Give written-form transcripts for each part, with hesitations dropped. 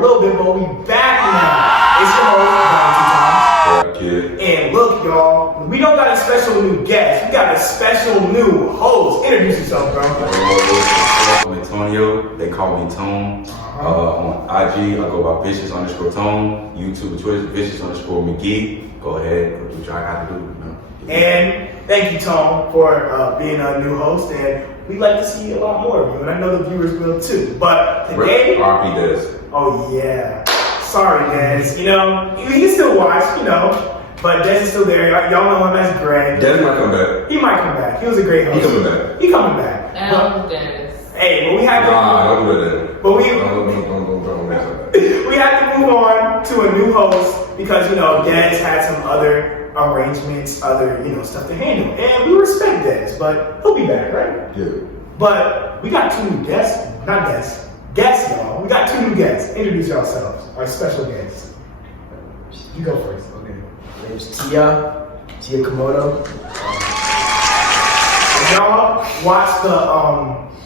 a little bit, but we back now. It's your host, Kid. and look, y'all, we don't got a special new guest. We got a special new host. Introduce yourself, bro. I'm Antonio. They call me Tone. On IG, I go by Vicious_Tone. YouTube and Twitter, Vicious_McGee. Go ahead, do what y'all got to do. You know? And thank you, Tone, for being a new host. And we'd like to see a lot more of you, and I know the viewers will too. But today, RP Des. Oh yeah, sorry, Des. You know, he can still watch. You know. But Des is still there. Y'all know him as Greg. Des might come back. He might come back. He was a great host. He coming back. He coming back. Dennis. Hey, but we have to. Don't do that. But Don't we have to move on to a new host because you know Des had some other arrangements, other stuff to handle, and we respect Des, but he'll be back, right? Yeah. But we got two new guests, guests, y'all. We got two new guests. Introduce yourselves, our special guests. You go first. Okay. My name's Tiya Komodo. If y'all watched the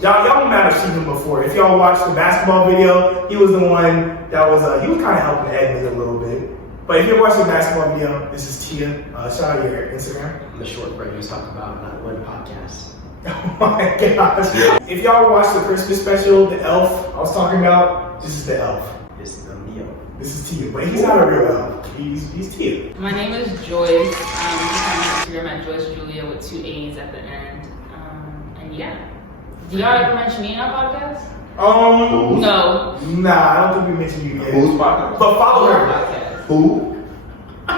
y'all might have seen him before. If y'all watched the basketball video, he was the one that was he was kind of helping Edmund a little bit. But if you're watching the basketball video, this is Tiya. Shout out your Instagram. I'm the short Brett was talking about, not one podcast. Oh my gosh. If y'all watched the Christmas special, the elf I was talking about, this is the elf. This is Neo. This is Tiya, but he's not a real elf. He's Tiya. My name is Joyce. You can find me on Instagram at Joyce Julia with 2 A's at the end. And yeah. Do y'all ever mention me in our podcast? No. Nah, I don't think we mentioned you yet. Who's podcast? But follow her. Podcast. Who? Yeah, I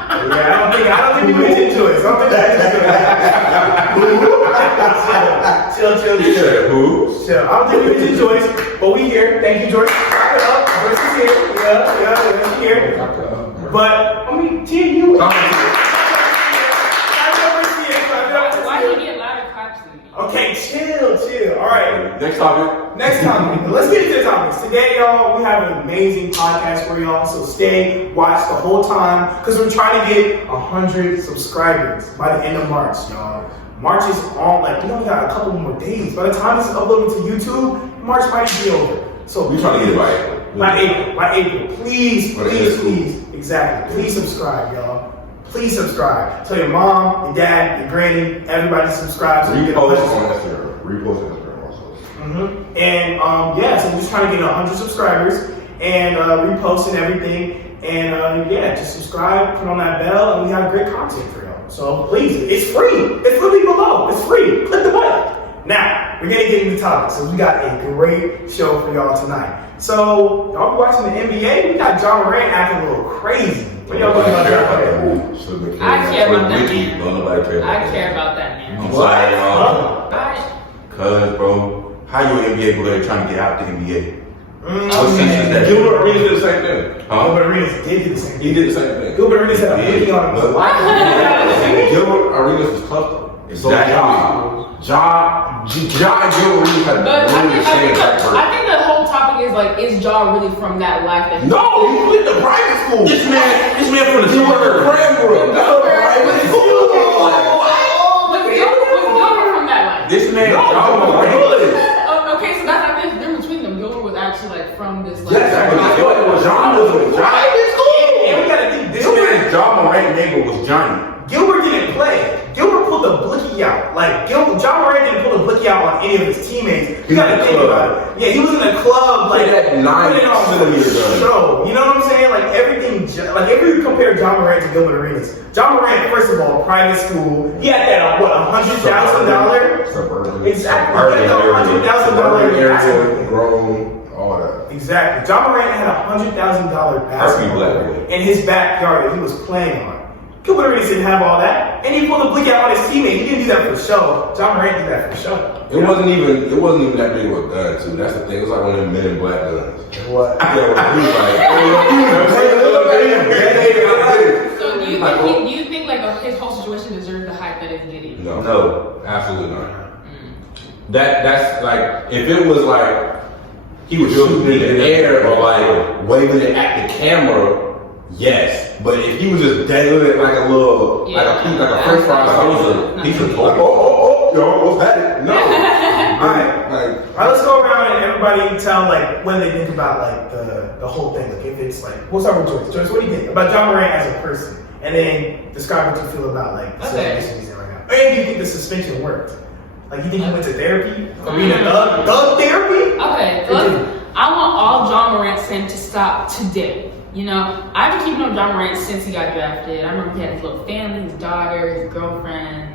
don't think we mentioned Joyce. I don't think that's Chill. Who? Chill. I don't think we mentioned Joyce, but we here. Thank you, Joyce. Wrap it up. Joyce is here. Yeah, she's here. But I mean, Tiya, you. Why do you get louder claps than me? Okay, chill. All right. Next topic. Let's get into the topics. Today, y'all, we have an amazing podcast for y'all. So stay, watch the whole time, because we're trying to get 100 subscribers by the end of March, y'all. March is on, we only got a couple more days. By the time this is uploaded to YouTube, March might be over. So We trying to get it right. By April. Please. Exactly. Please subscribe, y'all. Please subscribe. Tell your mom, your dad, your granny, everybody to subscribe. So Repost on Instagram. Repost on Instagram also. And so we're just trying to get 100 subscribers and repost and everything. And just subscribe, put on that bell, and we have great content for y'all. So please, it's free. It's literally below. It's free. Click the button. Now, we're gonna get into topics. So we got a great show for y'all tonight. So y'all be watching the NBA. We got John Morant acting a little crazy. What y'all think about John Morant? I care about that man. Don't nobody care about that. I care about that man. I'm sorry, I- Cause bro, how you an NBA player trying to get out the NBA? Gilbert Arenas did the same thing. Gilbert Arenas did do the same thing. He did the same thing. Gilbert Arenas had a booty on him. Gilbert Arenas was tough though. Exactly. John and Gilbert Arenas had But really the same I think the whole topic is Ja really from that life that he No, he went to private school. This man from the He went to Cranbrook. That's a private school. Was Gilbert from that life? This man, No, John Morant. Okay, so that's the difference between them. Gilbert was actually from this life. Yes, John was in private school. And we gotta think this This man. man, John Morant neighbor was Johnny. Gilbert didn't play. Gilbert pulled the blicky out. John Morant didn't pull the blicky out on any of his teammates. You gotta think about it. Yeah, he was in a club, He had 9 putting on centimeters a on. show. You know what I'm saying? If you compare John Morant to Gilbert Arenas, John Morant, first of all, private school, he had that $100,000. Suburban. Exactly. He had $100,000 area, grown, all that. Exactly. John Morant had $100,000 basketball Black. in his backyard that he was playing on. Gilbert Arenas didn't have all that, and he pulled the blick out on his teammate. He didn't do that for show. John Morant did that for show. It wasn't even that big of a gun too. That's the thing. It was like one of them Men in Black guns. What? Yeah, he was So do you think his whole situation deserves the hype that it's getting? No, absolutely not. That's like if it was like he was shooting in the air or like waving it at the camera, yes. But if he was just dangling it like a little, like a French fry, He should like, oh, you almost had it. No, Alright, let's go around and everybody tell like what they think about like the whole thing. Like if it's like, we'll start with Joyce. Joyce, what do you think about John Morant as a person? And then describe what you feel about like the situation he's in right now. And do you think the suspension worked? Like you think he went to therapy? Or being a thug therapy? Okay, I want all John Morant saying to stop today. You know, I've been keeping up with John Morant since he got drafted. I remember he had his little family, his daughter, his girlfriend.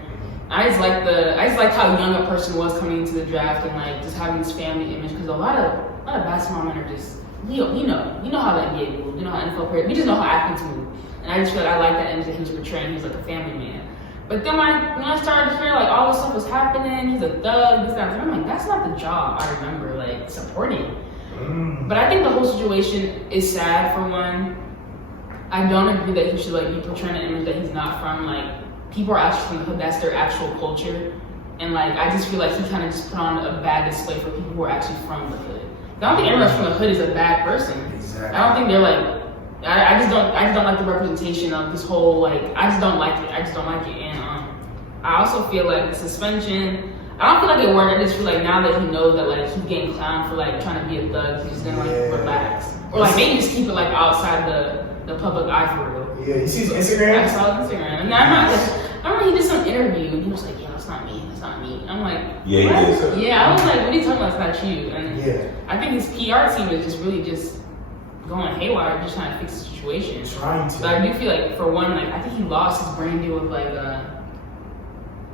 I just liked how young a person was coming into the draft and like just having this family image, because a lot of basketball men are just you know how the NBA moves, you know how NFL players, we just know how athletes move. And I just feel like I like that image that he was portraying. He was like a family man. But then when I started to hear like all this stuff was happening, he's a thug, this, that, I'm like, that's not the job I remember like supporting. But I think the whole situation is sad for one. I don't agree that he should like be portraying an image that he's not from. Like people are actually from the hood, that's their actual culture. And like I just feel like he kind of just put on a bad display for people who are actually from the hood. I don't think everyone from the hood is a bad person. Exactly. I don't think they're like, I just don't like the representation of this whole like, I just don't like it. And I also feel like the suspension, I don't feel like it worked. I just feel like now that he knows that like he's getting clowned for like trying to be a thug, he's just gonna like relax. Or like maybe just keep it like outside the public eye for real. Yeah, you see his Instagram? I saw his Instagram. And I remember he did some interview and he was like, yeah, that's not me. I'm like, yeah, what? He did. So. Yeah, I was like, what are you talking about? It's not you. And yeah. I think his PR team is just really just going haywire, just trying to fix the situation. Trying to. But I do feel like for one, like I think he lost his brand deal with like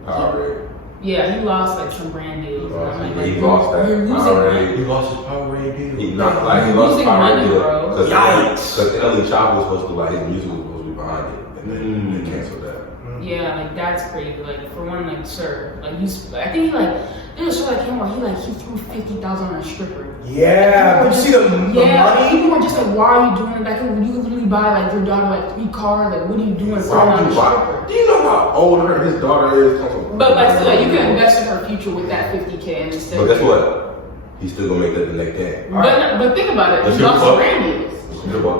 Powerade. Yeah, he lost like some brand deals. He lost that. You're losing money. He lost his Powerade deal. He lost his Powerade deal because Ellie Chop was supposed to like his music was supposed to be behind it, and then they canceled that. Yeah, like that's crazy. Like for one, like sir, like I think he like there was a show that came where he threw $50,000 on a stripper. Yeah, did you see the money? People were just like, why are you doing that? Like, you could literally buy like your daughter like 3 cars. Like, what are you doing? Why would you buy? Do you know how old his daughter is? But like, still, like, you can invest in her future with that $50K and instead. But guess what? He's still gonna make that the next game. But think about it. He lost brand deals.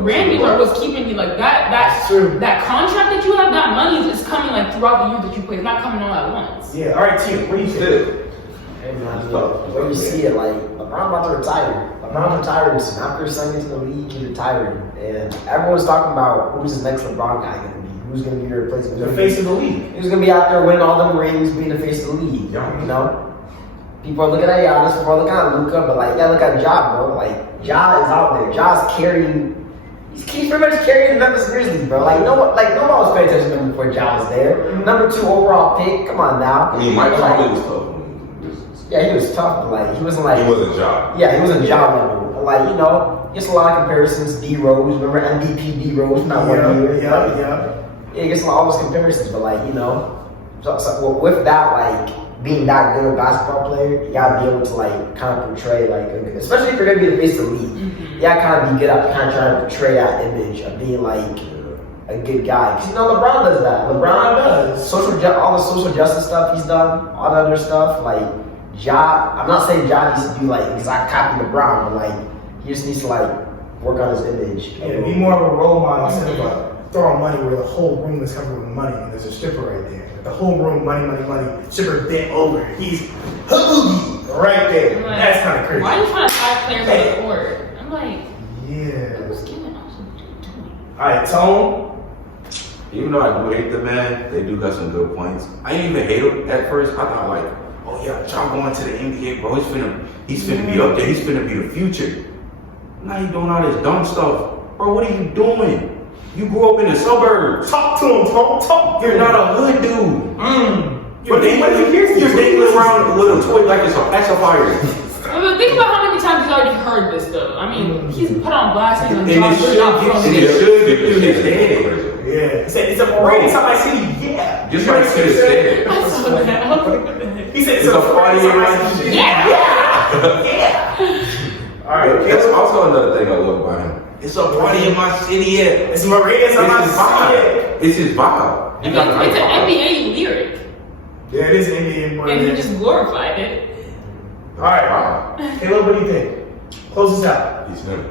Brand dealer was keeping you like that contract that you have, that money is coming like throughout the year that you play. It's not coming all at once. Yeah. All right, Tiya, what do you think? Hey man, when you see it, like LeBron about to retire. LeBron retired after his son gets in the league. He retired, and everyone's talking about who's the next LeBron guy going to be. Who's going to be your replacement? The face of the league. Who's going to be out there winning all them rings, being the face of the league? Yeah. You know, people are looking at Giannis, people are looking at Luka, but like, yeah, look at Ja, bro. Like Ja is out there. Ja's carrying. He's pretty much carrying the Memphis Grizzlies, bro. Like no one was paying attention to him before Ja was there. Number 2 overall pick. Come on now. I mean, Mike Conley was tough. Yeah, he was tough, but like he wasn't like he wasn't Ja. Yeah, he wasn't Ja level. But like, you know, just a lot of comparisons. D Rose, remember MVP D Rose, not 1 year. Yeah, he gets all those comparisons, but like, you know, so with that, like being that good a basketball player, you gotta be able to like kind of portray like, especially if you're gonna be the face of the league, you gotta kind of be good at kind of trying to portray that image of being like a good guy. Because you know LeBron does that. LeBron does all the social justice stuff he's done, all the other stuff. Like Ja, I'm not saying Ja needs to do like exact copy LeBron, but like he just needs to like work on his image. Yeah, be more of a role model instead of throwing money where the whole room is covered with money and there's a stripper right there. The whole room, money. Stripper bent over. He's right there. Like, that's kind of crazy. Why are you trying to fight players on the court? I'm like, yeah. who's giving us what you're doing? All right, Tone. Even though I do hate the man, they do got some good points. I didn't even hate him at first. I thought like, oh yeah, Ja going to the NBA, bro. He's finna be up there. He's finna be the future. Now you doing all this dumb stuff, bro. What are you doing? You grew up in the suburbs. Talk to him, Tone. Talk. You're not a hood dude. You're dating around with a toy like it's a pacifier. But think about how many times he's already heard this though. I mean, he's put on blast. He's on it should get to his head. Yeah. He said, it's a parade inside my city. Yeah. Just like to his head. I saw that. He said, it's a party in my city. Yeah. All right. That's also another thing I love about him. It's a party in my city. Yeah. It's Maria's on my city. It's his vibe. It's an NBA lyric. Yeah, it is NBA. And he just glorified it. All right. Caleb, what do you think? Close this out. He's him.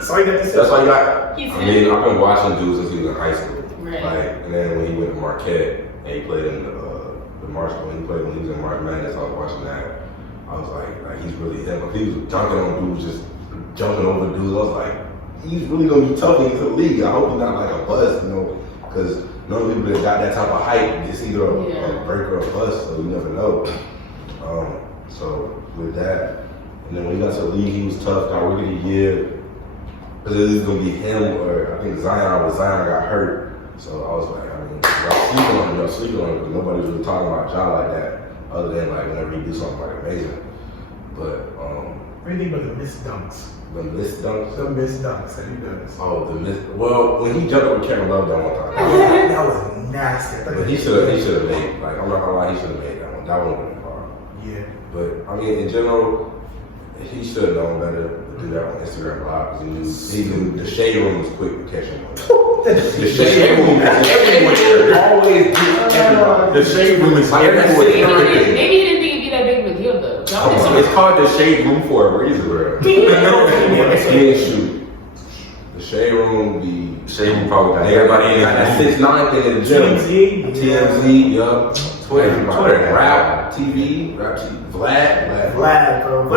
Sorry that this That's all you got. He's I've been watching dudes since he was in high school. Right. Like, and then when he went to Marquette and he played in the Marshall, when he was in March Madness, I was watching that. I was like he's really him. Like, he was dunking on dudes, just jumping over dudes. I was like, he's really gonna be tough when he's in the league. I hope he's not like a bust, because none of people that got that type of hype, it's either a break or a bust, so you never know. So with that, and then when he got to the league, he was tough. Got rookie of the year. Because it was gonna be him or I think Zion got hurt. So I was like, y'all sleeping on him, because nobody's really talking about Ja like that, other than like whenever he do something like amazing. But What do you think about the missed dunks? the missed dunks. The missed dunks that he does. Oh, well, when he jumped over Kevin Love that one time. That was nasty. But he should have made, like, I'm not gonna lie, he should have made that one. That one would have been hard. Yeah. But I mean, in general, he should have known better to do that on Instagram Live, because he knew the shade room was quick to catch him. The shade room is everywhere. Always everywhere. The shade room is everywhere. Maybe he didn't think it'd be that big of a deal though. It's called the shade room for a reason, bro. He didn't shoot. The shade room, probably got everybody in that 6'9" thing in the gym. TMZ, yup. Twitter, rap TV, Vlad, bro. I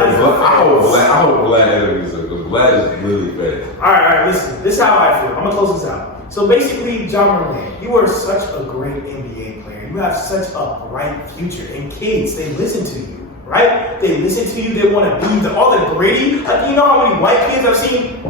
hope Vlad is because Vlad is really better. All right, listen. This is how I feel. I'm gonna close this out. So basically, Ja Morant, you are such a great NBA player. You have such a bright future, and kids, they listen to you, right? They listen to you. They want to be all the gritty. Like, you know how many white kids I've seen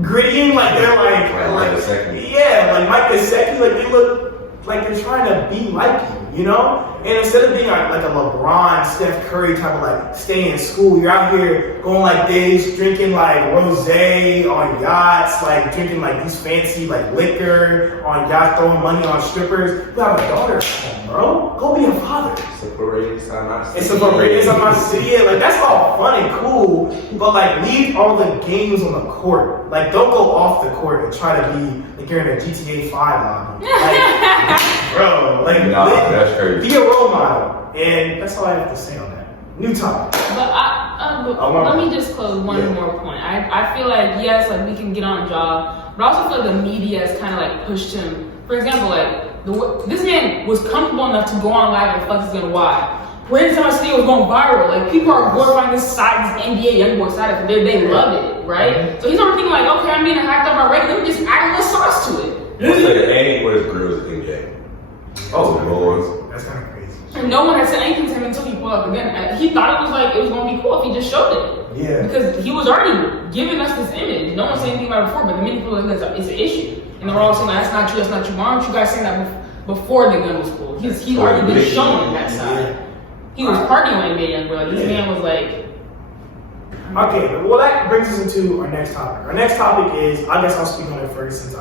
grittying? Like they're like Mike Gesicki. Yeah, like Mike Gesicki. Like they look like they're trying to be like you, you know? And instead of being like a LeBron, Steph Curry type of like stay in school, you're out here going like this, drinking like rosé on yachts, like drinking like these fancy like liquor on yachts, throwing money on strippers. You have a daughter at home, bro. Go be a father. It's a parade, it's not It's a parade, it's on my city. Yeah, like that's all fun and cool, but like leave all the games on the court. Like don't go off the court and try to be like you're in a GTA 5 lobby. Like, bro, like that's crazy. Be a role model, and that's all I have to say on that. New topic. But let me just close one more point. I feel like yes, like we can get on Ja, but I also feel like the media has kind of like pushed him. For example, like this man was comfortable enough to go on live and flex his gun wide. When anytime I see it was going viral, like people are glorifying this side, this NBA young boy side of it. They love it, right? So he's not thinking like, okay, I'm getting hyped up already. Let me just add a little sauce to it. What's the A? What is girls NBA? Oh Lord, that's kind of crazy. And no one had said anything to him until he pulled up again. He thought it was going to be cool if he just showed it. Yeah. Because he was already giving us this image. No one said anything about it before, but the many people like it's an issue, and they're all saying like, that's not true, that's not true. Why aren't you guys saying that before the gun was cool? He's already been showing that side. He was partying with NBA young boy. Like, this man was like. Okay, well that brings us into our next topic. Our next topic is, I guess I'll speak on it first since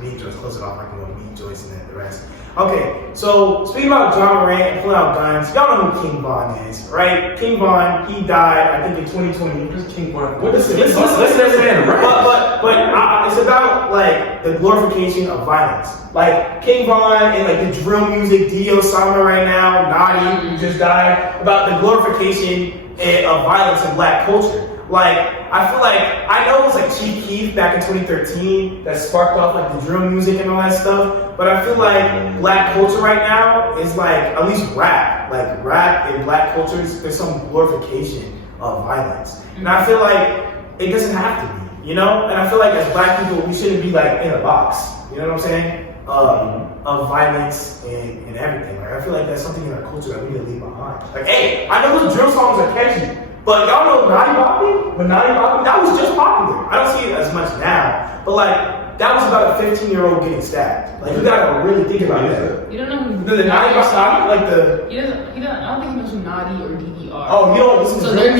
me, Joyce, close it off like you me, Joyce, and then the rest. Okay, so speaking about Ja Morant and pulling out guns, y'all know who King Von is, right? King Von, he died, I think in 2020. Who's King Von? Listen, it's about like the glorification of violence. Like King Von and like the drill music, Dio Sama right now, Nadi, who just died, about the glorification of violence in black culture. Like, I feel like, I know it was like Chief Keef back in 2013 that sparked off like the drill music and all that stuff, but I feel like black culture right now is like, at least rap, like rap in black culture, there's some glorification of violence. And I feel like it doesn't have to be, you know? And I feel like as black people, we shouldn't be like in a box, you know what I'm saying? Of violence and everything. Like, I feel like that's something in our culture that we need to leave behind. Like, hey, I know those drill songs are catchy, but y'all know Naughty Bobby? When Naughty Bobby, that was just popular. I don't see it as much now, but like, that was about a 15-year-old getting stabbed. Like, you gotta really think about that. You don't know who the Naughty Bobby, like the. He doesn't. I don't think he knows who Naughty or DD are. Oh, you don't listen to. So they're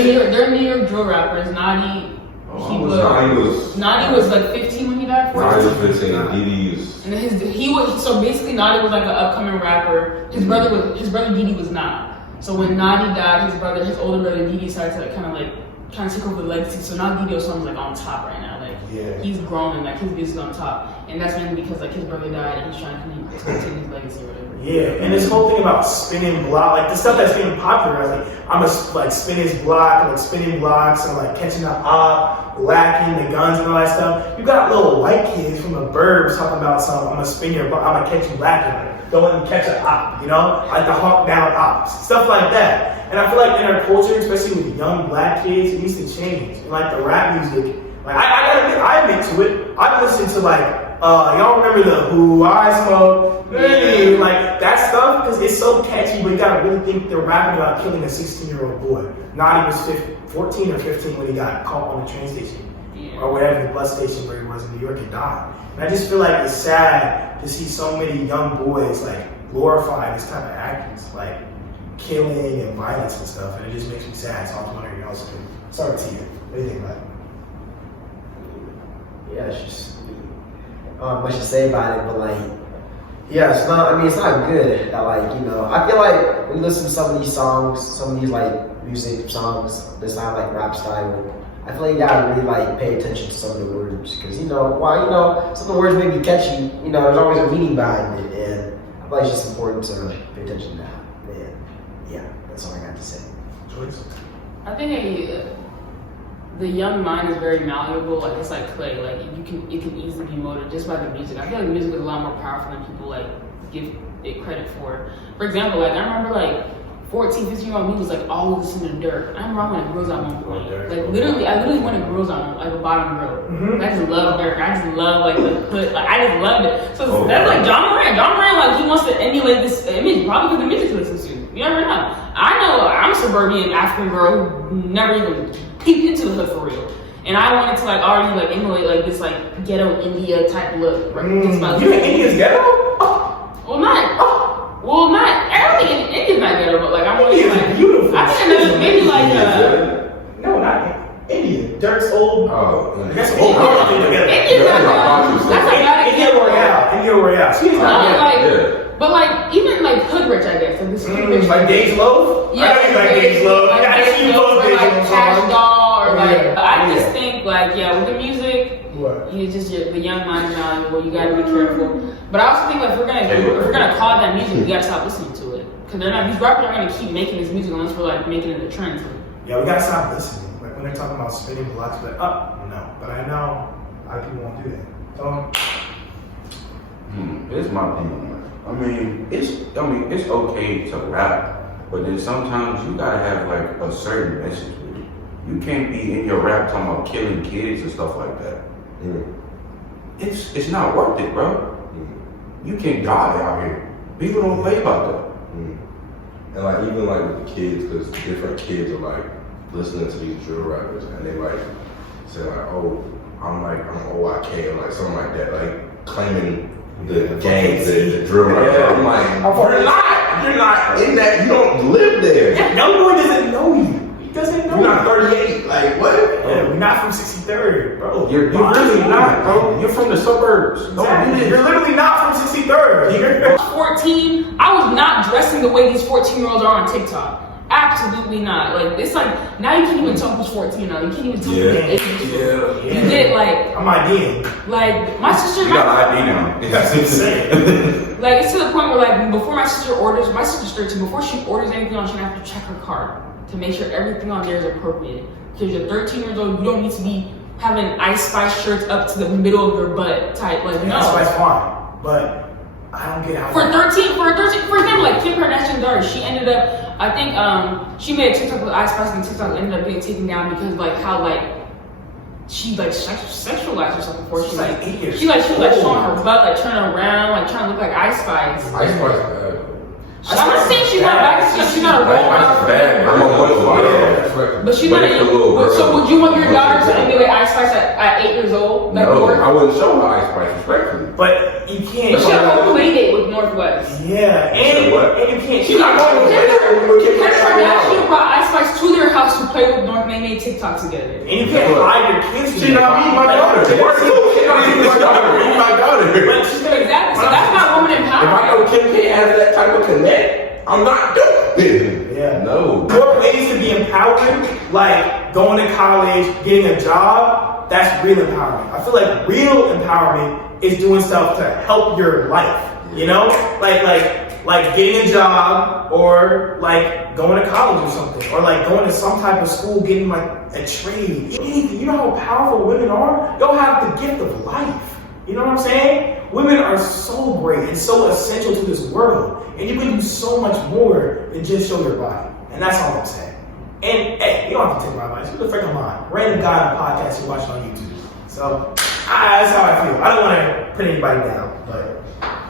New York drill rappers. Naughty. Naughty was like 15 when he died. Naughty was 15. DD was. And then so basically Naughty was like an upcoming rapper. His brother DD was not. So when Naughty died, his older brother DD started to like kind of like trying to take over the legacy. So now DD Osama's like on top right now. Like he's grown and like his business is on top. And that's mainly because like his brother died and he's trying to continue his legacy or whatever. Yeah, and this whole thing about spinning block, like the stuff that's being popular, I was like, I'm gonna like spin his block, and like spinning blocks, and like catching the op, lacking the guns and all that stuff. You got little white kids from the burbs talking about something. I'm gonna spin your block, I'm gonna catch you lacking. Don't let me catch an op, you know, like the hawk down ops, stuff like that. And I feel like in our culture, especially with young black kids, it needs to change. And like the rap music, like I gotta admit, I admit to it. I listen to like, y'all remember the Who I Smoke, like that stuff, because it's so catchy, but you gotta really think they're rapping about killing a 16-year-old boy. Not even 14 or 15 when he got caught on the train station. Or whatever, the bus station where he was in New York and died. And I just feel like it's sad to see so many young boys like glorify this type of actions, like killing and violence and stuff, and it just makes me sad. So I was wondering, sorry, Tiya, what do you think about it? Yeah, it's just much to say about it, but like, yeah, it's not. I mean, it's not good that like I feel like when you listen to some of these songs, some of these like music songs, this not like rap style. I feel like you gotta really like pay attention to some of the words because some of the words may be catchy. There's always a meaning behind it, and I feel like it's just important to pay attention to that. And yeah, that's all I got to say. Joyce? I think the young mind is very malleable. Like it's like clay. Like it can easily be molded just by the music. I feel like music is a lot more powerful than people like give it credit for. For example, like I remember like 14, 15-year-old me was like always listening to Dirk. I remember I wanted grills at one point. Like I literally wanted grills on like a bottom grill. Mm-hmm. I just love Dirk. I just love like the hood. Like I just loved it. So that's like John Moran. John Moran like he wants to emulate this image probably because the music he listens to. You never know. I know I'm a suburban African girl who never even peeked into the hood for real. And I wanted to like already like emulate like this like ghetto India type look. Right? You think India's ghetto? Well, not. I don't think India's not ghetto, but like I'm really India's like beautiful. I think maybe like no, not India. Dirk's old. That's old. India's not ghetto. That's like India Royale. She's not like. But like even like hood rich, I guess. Like this hood rich. Like Dave's Loaf? Yeah, I know you like Dave's Loaf. Like I Dave's see you Loaf love or Dave's like Loaf. Cash Doll or like. Yeah. I just think like with the music. What? You just the young mind is malleable. You gotta be careful. But I also think like if we're gonna call that music, we gotta stop listening to it because these rappers aren't gonna keep making this music unless we're like making it a trend. Yeah, we gotta stop listening. Like when they're talking about spinning blocks, like no. But I know a lot of people won't do that. So. It's my opinion. I mean, it's okay to rap, but then sometimes you gotta have like a certain message with it. You can't be in your rap talking about killing kids and stuff like that. It's not worth it, bro. You can die out here. People don't play about that. And like even like with the kids, because different kids are like listening to these drill rappers and they like say like, oh, I'm OIK or like something like that, like claiming the gangs, the drill rapper. I'm like, you're not in that. You don't live there. That young boy doesn't know you. He doesn't know You're you. not 38. Like what? Yeah, we're not from 63rd, bro. You're really not, bro. You're from the suburbs. Exactly. You're literally not from 63rd. I was 14. I was not dressing the way these 14-year-olds are on TikTok. Absolutely not. Like it's like now you can't even tell who's 14 now. You can't even tell who's age. You get like I'm IDing. Like my sister. You got ID now. That's insane. Like it's to the point where like before my sister's 13, before she orders anything on, she have to check her card to make sure everything on there is appropriate. Because you're 13 years old, you don't need to be having Ice Spice shirts up to the middle of your butt type. Like no. Ice Spice fine, but I don't get how. For example, like Kim Kardashian's daughter, she ended up, I think, she made a TikTok with Ice Spice and TikTok ended up getting taken down because like how like she like sexualized herself before she like 8 years she was like showing her butt, like turning around, like trying to look like Ice Spice. Ice Spice. I'm not saying she's not bad. She's not a role model. But she's not a. So would you want your daughter to emulate Ice Spice at 8 years old? Like No, I wouldn't show her Ice Spice respectfully. But you can't. But she had a whole play date with Northwest. Yeah, and you can't. She's not going to play Kim Kardashian brought Ice Spice to their house to play with North, and they made TikTok together. And you can't hide your kids. She not meet my daughter. She not meet my daughter. Meet my daughter. Exactly. So that's not woman If I know empowerment. Kim K has that type of connect, I'm not doing it. Yeah. No. More ways to be empowered, like going to college, getting a job. That's real empowerment. I feel like real empowerment is doing stuff to help your life. You know, like getting a job or like going to college or something, or like going to some type of school, getting like a trade. Anything. You know how powerful women are? Y'all have the gift of life. You know what I'm saying? Women are so great and so essential to this world. And you can do so much more than just show your body. And that's all I'm saying. And hey, you don't have to take my advice. Who the frick am I? Random guy on a podcast you're watching on YouTube. So that's how I feel. I don't want to put anybody down, but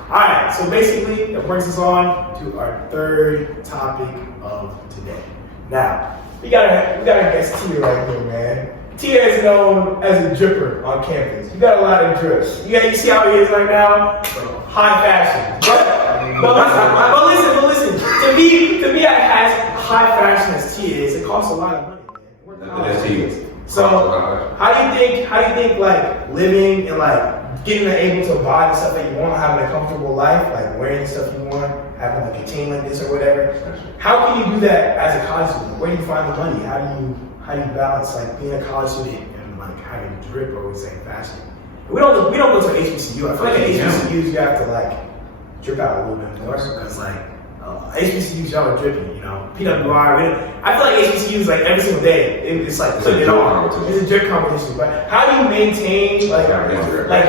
alright, so basically that brings us on to our third topic of today. Now, we got a guest Tiya right here, man. Tiya is known as a dripper on campus. You got a lot of drips. You see how he is right now? High fashion. But listen. To me, as high fashion as Tiya is, it costs a lot of money, man. So how do you think like living and like getting able to buy the stuff that you want, having a comfortable life, like wearing the stuff you want, having like a team like this or whatever, how can you do that as a college student? Where do you find the money? How do you balance like being a college student and like having a drip or saying fashion? We don't go to HBCU. I feel like at HBCUs you have to like drip out a little bit more because like HBCUs y'all are dripping, you know. PWI. I feel like HBCUs like every single day it's like putting it on. It's a drip competition. But how do you maintain like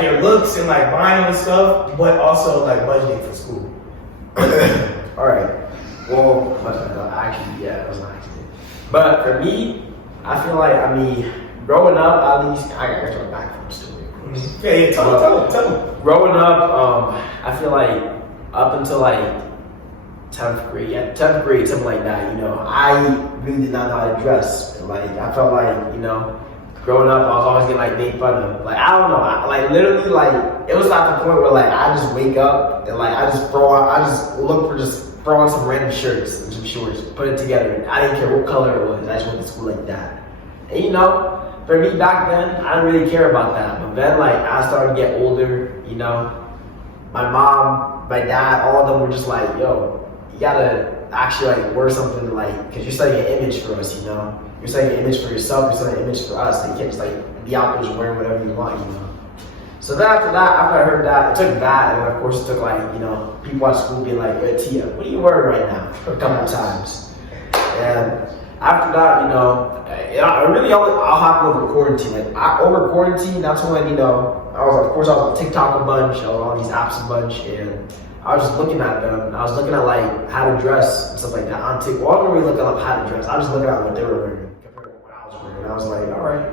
your looks and like buying all this stuff, but also like budgeting for school? All right. Well, actually, yeah, it was an accident. But for me, I feel like growing up, at least I got to back from the story. Yeah, tell them. Growing up, I feel like up until like 10th grade, something like that, you know, I really did not know how to dress. Like, I felt like, you know, growing up, I was always getting like made fun of. Like, I don't know, literally, like, it was at the point where like I just wake up and like I just look for just throw on some random shirts and some shorts, put it together. I didn't care what color it was. I just went to school like that. And you know, for me back then, I didn't really care about that. But then, like, I started to get older, you know, my mom, my dad, all of them were just like, yo, you gotta actually like wear something like, cause you're setting an image for us, you know. You're setting an image for yourself, you're setting an image for us. You can't just like be out there just wearing whatever you want, you know. So then after I heard that, it took that, and then of course it took like, you know, people at school being like, hey, Tiya, what are you wearing right now? A couple of times. And after that, you know, I'll hop over quarantine. Like over quarantine, that's when, you know, I was on TikTok a bunch, I was on these apps a bunch, and I was just looking at them. I was looking at like how to dress and stuff like that on TikTok. Well, I wasn't really looking up how to dress. I was just looking at what they were wearing compared to what I was wearing. And I was like, all right,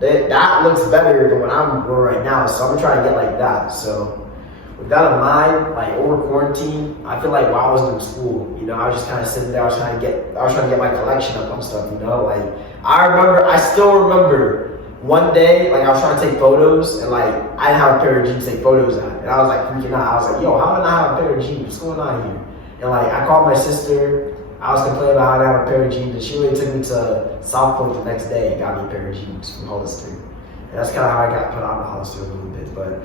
that looks better than what I'm wearing right now. So I'm gonna try to get like that. So with that in mind, like over quarantine, I feel like while I was in school, you know, I was just kind of sitting there. I was trying to get my collection up on stuff. You know, like I still remember. One day, like I was trying to take photos and like I didn't have a pair of jeans to take photos at. And I was like freaking out. I was like, yo, how did I not have a pair of jeans? What's going on here? And like I called my sister. I was complaining about how I didn't have a pair of jeans. And she really took me to South Point the next day and got me a pair of jeans from Hollister. And that's kind of how I got put on the Hollister a little bit. But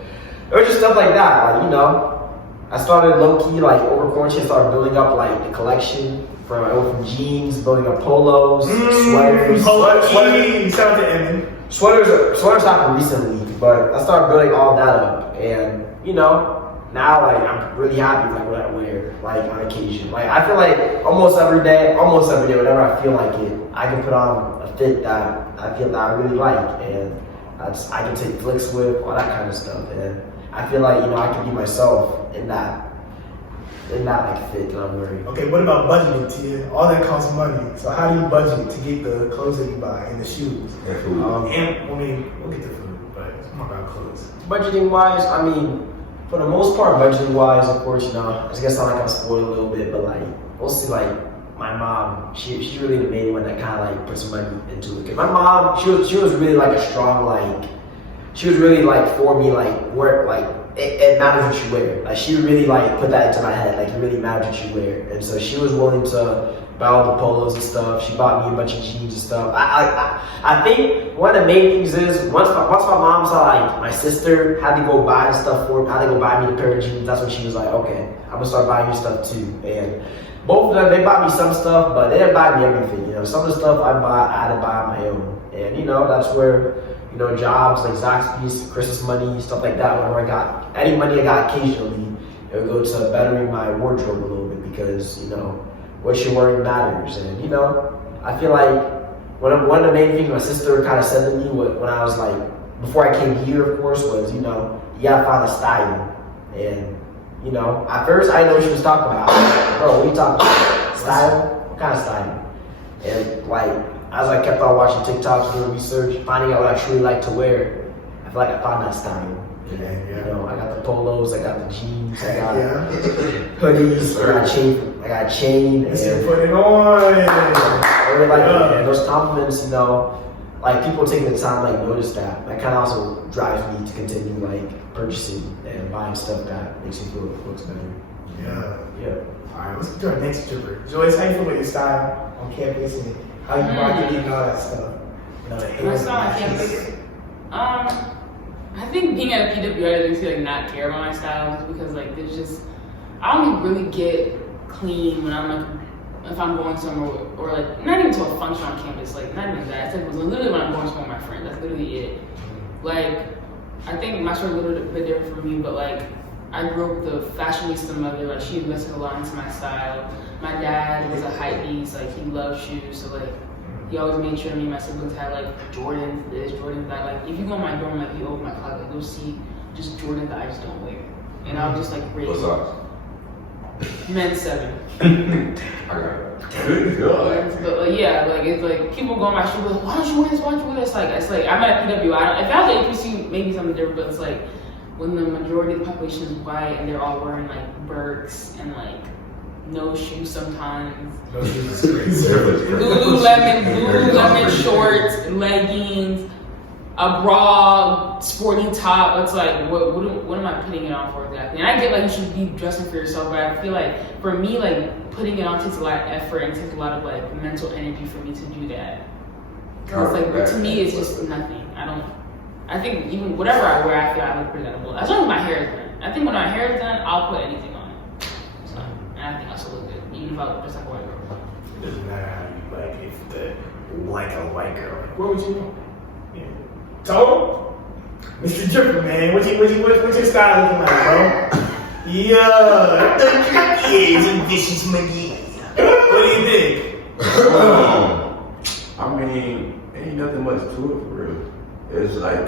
it was just stuff like that. Like, you know, I started low-key, like over quarantine, I started building up like a collection from jeans, building up polos, sweaters. Shout out to Evan. Sweaters happened recently, but I started building all that up, and you know, now like I'm really happy with like what I wear, like on occasion. Like I feel like almost every day, whenever I feel like it, I can put on a fit that I feel that I really like, and I can take flicks with, all that kind of stuff, and I feel like, you know, I can be myself in that like fit that I'm wearing. Okay, what about budgeting, Tiya? All that costs money. So how do you budget to get the clothes that you buy and the shoes? And food. We'll get to food, but it's more about clothes. Budgeting wise, for the most part, budgeting wise, of course, you know, I guess I'm spoiled a little bit, but like mostly like my mom, she's really the main one that kind of like puts some money into it. Cause my mom, she was really like a strong she was really like for me like where like. It matters what you wear. Like she really like put that into my head. Like it really matters what you wear. And so she was willing to buy all the polos and stuff. She bought me a bunch of jeans and stuff. I think one of the main things is once my mom saw like my sister had to go buy the stuff for me, had to go buy me a pair of jeans. That's when she was like, okay, I'm gonna start buying you stuff too. And both of them, they bought me some stuff, but they didn't buy me everything. You know, some of the stuff I had to buy on my own. And you know, that's where, you know, jobs like Zaxby's, Christmas money, stuff like that. Whenever I got any money I got occasionally, it would go to bettering my wardrobe a little bit because, you know, what you're wearing matters. And, you know, I feel like one of the main things my sister kind of said to me when I was like, before I came here, of course, was, you know, you gotta find a style. And You know, at first I didn't know what she was talking about. Bro, what are you talking about? Style? What kind of style? And like, as I kept on watching TikToks, doing research, finding out what I truly like to wear, I feel like I found that style. Yeah. You know, I got the polos, I got the jeans, I got hoodies, I got a chain. You said put it on. I really like it. And those compliments, you know, like people taking the time like notice that. That kind of also drives me to continue like purchasing and buying stuff that makes me feel it looks better. Yeah. Alright, let's get to our next stripper. Joyce, how you feel with your style on campus and how you rock it and all that stuff? You know, the My style on campus. I think being at a PWI makes me like not care about my style just because like there's just I don't really get clean when I'm like if I'm going somewhere or like not even to a function on campus, like not even that. It's like literally when I'm going somewhere with my friends. That's literally it. Like I think my story's a little bit different from you, but like I grew up with a fashionista mother. Like she invested a lot into my style. My dad was a hype beast. Like he loved shoes, so like he always made sure me and my siblings had like Jordan this, Jordan that. Like if you go in my dorm, like you open my closet, you'll see just Jordan that I just don't wear. And I was just like raised. What's Men's 7. I got it. Good God. But like, yeah, like it's like people go on my shoe like, why don't you wear this? Why don't you wear this? Like it's like I'm at PW. If I was at APC, maybe something different. But it's like when the majority of the population is white and they're all wearing like Birks and like no shoes sometimes. No shoes is crazy. Lululemon shorts, leggings, a bra, sporty top. It's like, what am I putting it on for exactly? And I get like you should be dressing for yourself, but I feel like for me, like putting it on takes a lot of effort and takes a lot of like mental energy for me to do that. Cause like to me, it's just nothing. I think even whatever I wear, I feel I look presentable. As long as my hair is done. I think when my hair is done, I'll put anything on it. So, and I think I still look good, even if I look just like a white girl. It doesn't matter how you like if the like a white girl. What would you want? Yeah. Total? Mr. Dripper, man. What's your style looking like, bro? Yeah. It's a vicious money. What do you think? I mean, ain't nothing much to it for real. It's like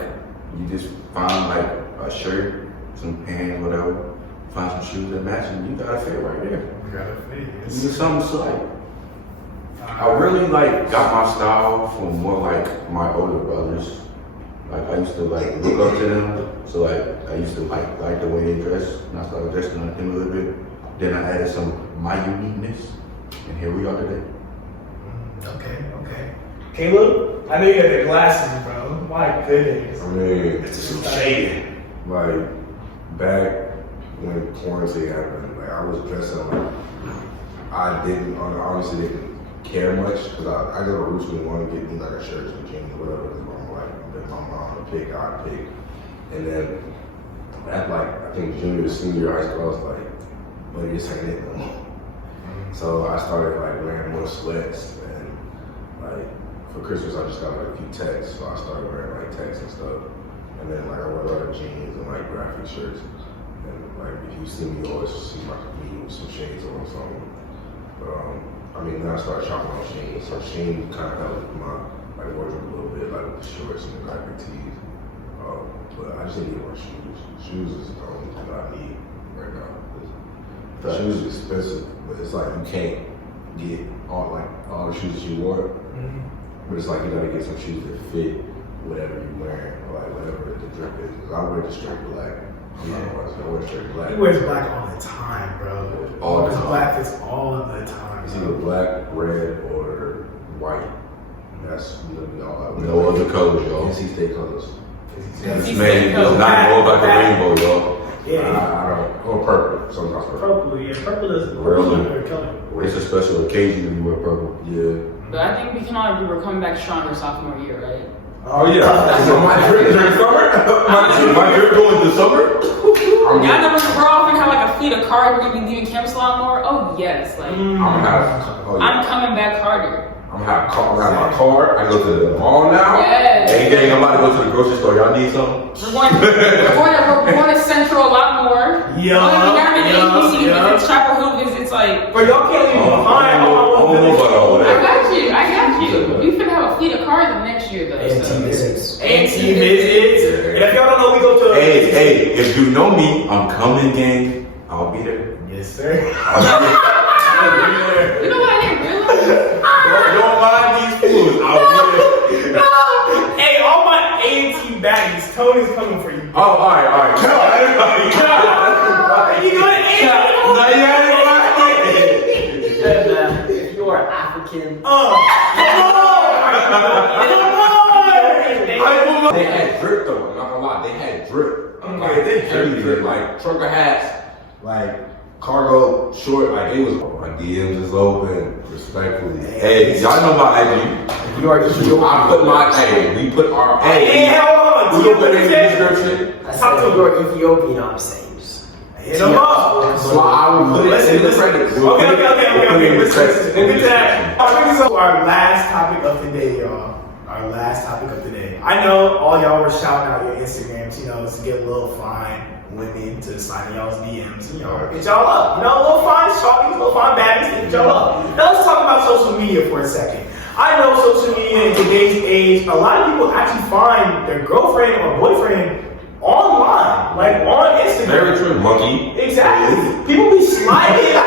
you just find like a shirt, some pants, whatever. Find some shoes that match, and you got a fit right there. You got a fit. You need something to like. I really like got my style from more like my older brothers. Like I used to like look up to them, so like I used to like the way they dress, and I started dressing like them a little bit. Then I added some my uniqueness, and here we are today. Okay. Caleb, I know you got the glasses, bro. My goodness. I mean, It's some shading. like back when quarantine happened, like I was dressing like I honestly didn't care much because I got a routine want to get me like a shirt, some jeans, whatever. I'm like, if my mom to pick, I pick. And then at like I think junior, senior high school, I was like, buddy, this ain't it no more. So I started like wearing more sweats and like for Christmas I just got like a few texts, so I started wearing like texts and stuff. And then like I wear a lot of jeans and like graphic shirts. And like if you see me, you always see like me with some shades on or something. But I mean, then I started shopping on Shein, so Shein kind of helped my like wardrobe a little bit, like with the shorts and the graphic tees. But I just need to get more shoes. Shoes is the only thing I need right now. Shoes is expensive, but it's like you can't get all the shoes that you want. But it's like you gotta get some shoes that fit whatever you're wearing, or like whatever the drip is. Cause I wear the straight black. I'm not always gonna wear straight black. He wears black all the time, bro. All the His time. black is all the time. It's either black, red, or white. That's literally all I wear. No other colors, y'all. NC State colors. This man does not know about the rainbow, y'all. Yeah. I don't. Or purple. Sometimes purple. Purple, yeah. Purple is Really? my favorite color. It's a special occasion when you wear purple. Yeah. But I think we can all agree we're coming back stronger sophomore year, right? Oh yeah. So my drip during summer. My drip going to summer. Y'all never grow off and have like a fleet of cars. We're gonna be leaving campus a lot more. Oh yes, like I'm coming back harder. I'm gonna have my car. I go to the mall now. Yes. Hey gang, I'm about to go to the grocery store. Y'all need something? We're going to Central a lot more. It's Chapel Hill visits like. But y'all can't leave behind. I don't know about all I that. got you. We finna have a fleet of cars next year though. AT visits. AT visits. And if y'all don't know, we go to. Hey, if you know me, I'm coming, gang. I'll Yes, sir. You know what I didn't realize? Don't mind these fools. I'll be there. Hey, all my A&T baddies, Tony's coming for you. Oh, all right. You doing A&T? Yeah, man. If you are African, Come on! They had drip though, I'm not gonna lie, they had drip. Like they heavy drip, like trucker hats, like cargo short, like it was my DMs is open, respectfully. Hey, y'all know my IG. you are Ethiopian. I put my we put our Hey, hold on. we gonna put it in the description. I said if you are Ethiopian, I'm saying. Hit them up. So I will put it in the credits. Okay. We'll get to that. I'll bring this up to our last topic of the day, y'all. Our last topic of the day. I know all y'all were shouting out your Instagrams, to get a little fine women to slide in y'all's DMs, get y'all up. A little fine shorties, little fine baddies, get y'all up. Now let's talk about social media for a second. I know social media in today's age, a lot of people actually find their girlfriend or boyfriend online, like on Instagram. Very true, monkey. Exactly. People be sliding.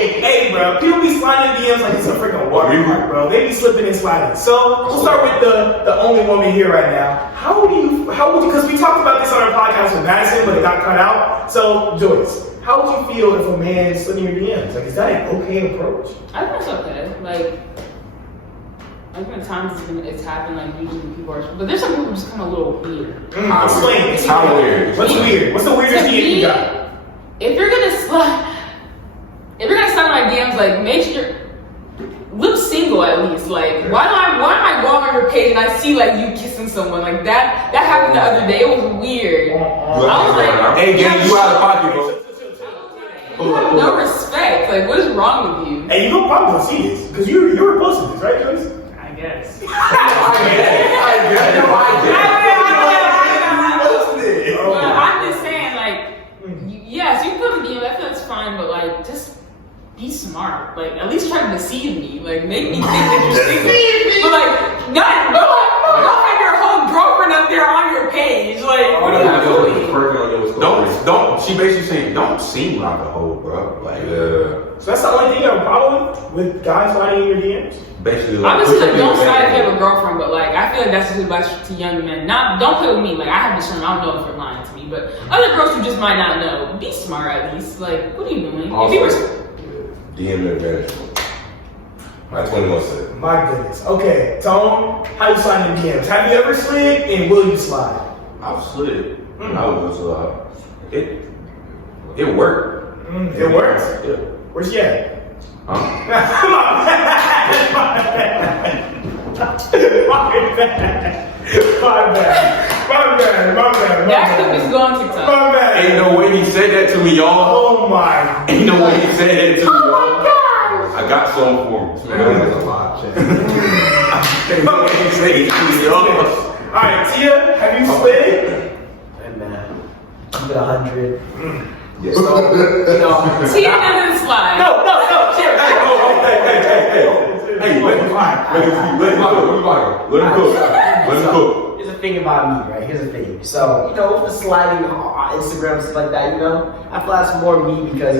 Hey, bro. People be sliding DMs like it's a freaking water park, bro. They be slipping and sliding. So we'll start with the only woman here right now. How would you? Because we talked about this on our podcast with Madison, but it got cut out. So Joyce, how would you feel if a man slid in your DMs? Like, is that an okay approach? I think it's okay. Like in times it's happened, like usually people are, but there's some people who just come a little weird. Explain. How weird? What's weird? What's the weirdest DM you got? If you're gonna slide my DMs, like make sure look single at least. Like why am I going on your page and I see like you kissing someone like that? That happened the other day. It was weird. I was like, hey, gang, you out of pocket, bro. You have no respect. Like what is wrong with you? Hey, you probably don't see this because you were posting this, right, Joyce? I guess. I'm just saying, like, yes, you put a DM, I feel that's fine, but like, just be smart. Like, at least try to deceive me. Like, make me think that you're single. But like, don't have your whole girlfriend up there on your page. Like, what are you doing? Don't. She basically saying, don't seem like a hoe, bro. Like, So that's the only thing you have a problem with guys sliding in your DMs? basically, like, Obviously, like, don't pushing slide if you people have a girlfriend, but like, I feel like that's just advice to young men. Don't play with me. Like, I have this term. I don't know if you're lying to me, but other girls who just might not know, be smart at least. Like, what are you doing? Also, If you were, DM advantage. My 21 said. My goodness. Okay, Tone, how you slide in DMs? Have you ever slid and will you slide? I've slid. I was it worked. It works? Yeah. Where's she at? Huh? My bad. that clip is going to TikTok. My bad. Ain't no way he said that to me, y'all. Oh my. Ain't no way he said that to me, y'all. I got some for him. That was a lot, Chad. Ain't no way he said it to me, y'all. Alright, Tia, have you slid? Hey man, keep it 100. Yes. So, Tia doesn't slide. No, Tia. Hey, let him cook. Here's the thing about me, right? Here's the thing. So, with the sliding on Instagram and stuff like that, I feel that's more me because,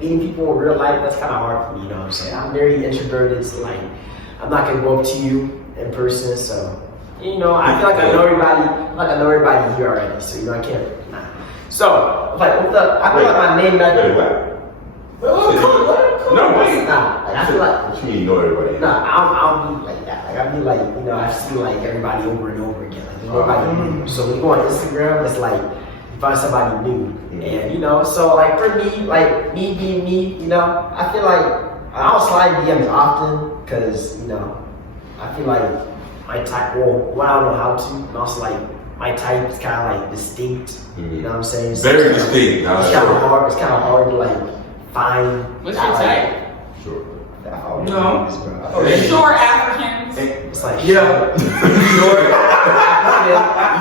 meeting people in real life, that's kind of hard for me, you know what I'm saying? I'm very introverted, so like, I'm not gonna go up to you in person, so, I feel like I know everybody here already, so, I can't, nah. So, like, I feel like my name, Wait, what? Let him cook. No, wait. Nah, like, I feel like, What you mean, know everybody? nah, I'll be like that. Like, I'll be like, I see like everybody over and over again. Like, nobody new. So when you go on Instagram, it's like you find somebody new. And so like for me, like me being me, I feel like I don't slide DMs often because I feel like my type. Well, I don't know how to. And also like my type is kind of like distinct. You know what I'm saying? So Very it's distinct. It's kind of hard. It's kind of hard to like find. What's your type? Sure. No. Short Africans. It's like Yeah. short,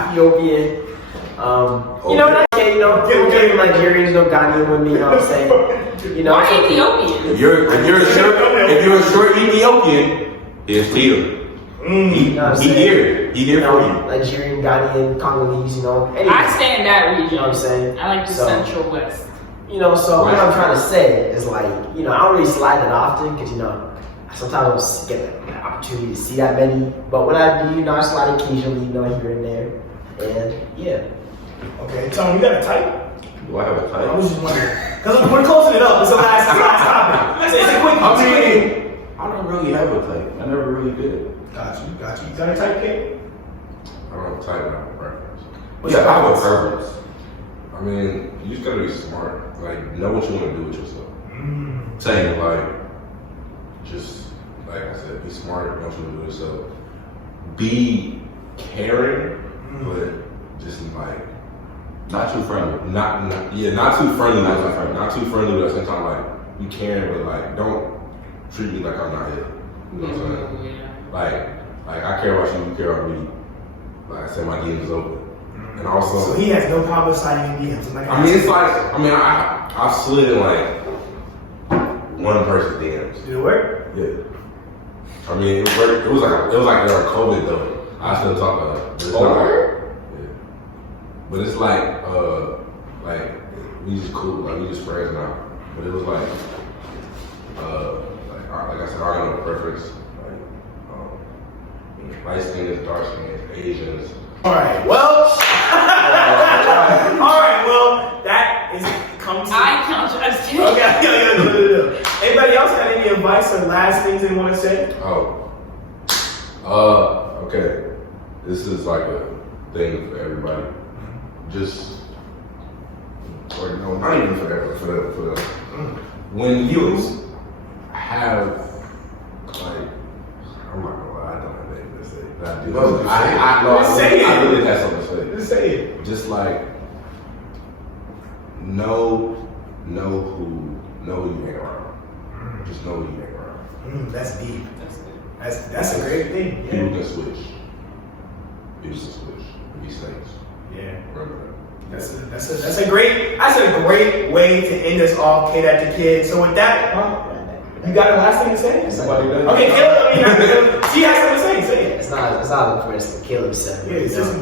Ethiopian. Getting Nigerians, Ghanaian women, you know what I'm saying? Why Ethiopian? If you're a short Ethiopian, it's Tiya. He here for you. Nigerian, Ghanaian, Congolese, Anyway, I stay in that region. you know what I'm saying? I like the So- Central West. You know, so what I'm trying to say is like, you know, I don't really slide that often because, you know, I sometimes don't get the opportunity to see that many. But when I do, you know, I slide occasionally, you know, here and there. And yeah. Okay, Tony, you got a type? Do I have a type? I was just wondering. Because we're closing it up. It's the last topic. It's a quick I don't really have a type. I never really did. Got you. You got a type, Kate? I don't type, I have a preference. Yeah, I have a purpose. I mean, you just gotta be smart. Like, know what you want to do with yourself. Same. Like, just like I said, be smart. Know what you want to do with yourself. Be caring, but just like Not too friendly. not too friendly. Not too friendly, but at the same time, like be caring, but like don't treat me like I'm not here. You know what I'm saying? Like I care about you, you care about me. Like I said, my DMs is open. And also, So he has no problem signing in DMs. I mean, it's like, I've slid in like one person's DMs. Did it work? Yeah. I mean, it was like during COVID though. I still talk about it. But it's not yeah. But it's like we just cool, like we just friends now. But it was like I said, I got no preference. Like light skin, dark skin, Asians. All right. Well. All right. Well, that is comes. I count as two. Okay. No. Anybody else got any advice or last things they want to say? Okay. This is like a thing for everybody. Just, or no, not even for everybody. For the when you have like, I'm not gonna lie, I don't have anything to say. But I do. No, I really have something to say. Just say it. Just like know who you hang around. Just know who you hang around. That's deep. That's a great thing. People Yeah. can switch. People can switch. Be saints. Yeah. Remember that. That's a great way to end this off, Kid at the Kid. So with that, you got a last thing to say? Somebody does. Okay, Caleb. She has something to say. Say it. It's not important as Caleb said. Yeah, it's just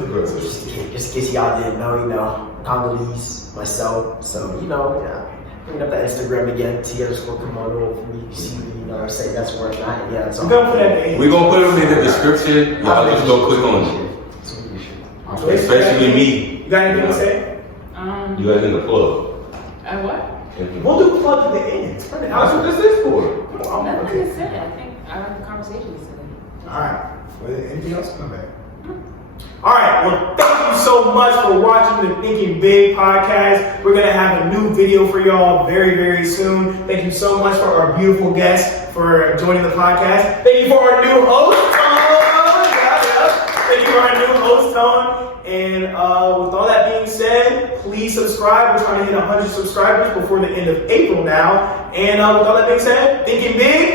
in case y'all didn't know, you know, Congolese, myself. So, you know, yeah. Bring up that Instagram again, Tiya_Komodo for me. You see me, you know, say that's where I'm at. Yeah, that's all. We're gonna put that in. We're gonna put them in the description. Y'all just go click on them. Especially me. You got anything to say? You guys in the plug. What? We'll do plug at the end. Spread it out. That's what this is for. Nothing to say. I think I like the conversation today. All right. Well, anything else? Come back. All right. Well, thank you so much for watching the Thinking Big podcast. We're going to have a new video for y'all very, very soon. Thank you so much for our beautiful guests for joining the podcast. Thank you for our new host, Tone. Thank you for our new host, Tone. And with all that being said, please subscribe. We're trying to hit 100 subscribers before the end of April now. And with all that being said, Thinking Big.